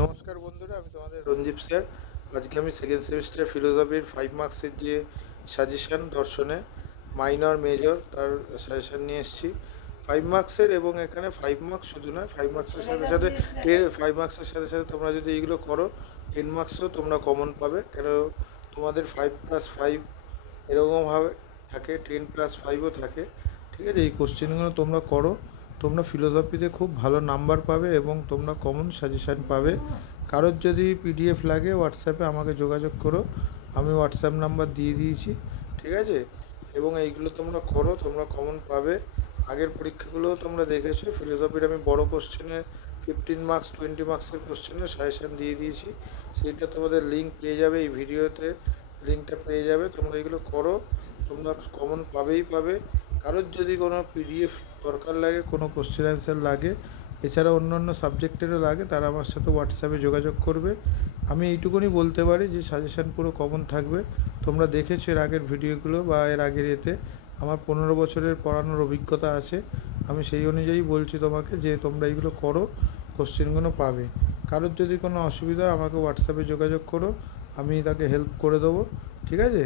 নমস্কার বন্ধুরা, আমি তোমাদের রঞ্জীব স্যার। আজকে আমি সেকেন্ড সেমিস্টার ফিলোসফির 5 মার্কসের যে সাজেশান দর্শনে মাইনর মেজর তার সাজেশান নিয়ে এসেছি 5 মার্কসের। এবং এখানে 5 মার্কস শুধু নয়, 5 মার্কসের সাথে সাথে 5 মার্কসের সাথে সাথে তোমরা যদি এইগুলো করো 10 মার্কসও তোমরা কমন পাবে। কেন তোমাদের 5+5 এরকমভাবে থাকে, 10+5ও থাকে। ঠিক আছে, এই কোশ্চেনগুলো তোমরা করো, তোমরা ফিলোসফিতে খুব ভালো নাম্বার পাবে এবং তোমরা কমন সাজেশান পাবে। কারোর যদি পিডিএফ লাগে হোয়াটসঅ্যাপে আমাকে যোগাযোগ করো, আমি হোয়াটসঅ্যাপ নাম্বার দিয়ে দিয়েছি। ঠিক আছে, এবং এইগুলো তোমরা করো, তোমরা কমন পাবে। আগের পরীক্ষাগুলোও তোমরা দেখেছো, ফিলোসফির আমি বড় কোশ্চেনে 15 মার্কস 20 মার্কসের কোশ্চেনের সাজেশান দিয়ে দিয়েছি। সেইটা তোমাদের লিঙ্ক পেয়ে যাবে, এই ভিডিওতে লিঙ্কটা পেয়ে যাবে। তোমরা এগুলো করো, তোমরা কমন পাবেই পাবে। কারোর যদি কোনো পিডিএফ দরকার লাগে, কোনো কোশ্চেন অ্যান্সার লাগে, এছাড়া অন্য অন্য সাবজেক্টেরও লাগে, তারা আমার সাথে হোয়াটসঅ্যাপে যোগাযোগ করবে। আমি এইটুকুনি বলতে পারি যে সাজেশান পুরো কমন থাকবে। তোমরা দেখেছো এর আগের ভিডিওগুলো বা এর আগের এতে আমার 15 বছরের পড়ানোর অভিজ্ঞতা আছে। আমি সেই অনুযায়ী বলছি তোমাকে যে তোমরা এইগুলো করো, কোশ্চেনগুলো পাবে। কারোর যদি কোনো অসুবিধা আমাকে হোয়াটসঅ্যাপে যোগাযোগ করো, আমি তাকে হেল্প করে দেবো। ঠিক আছে।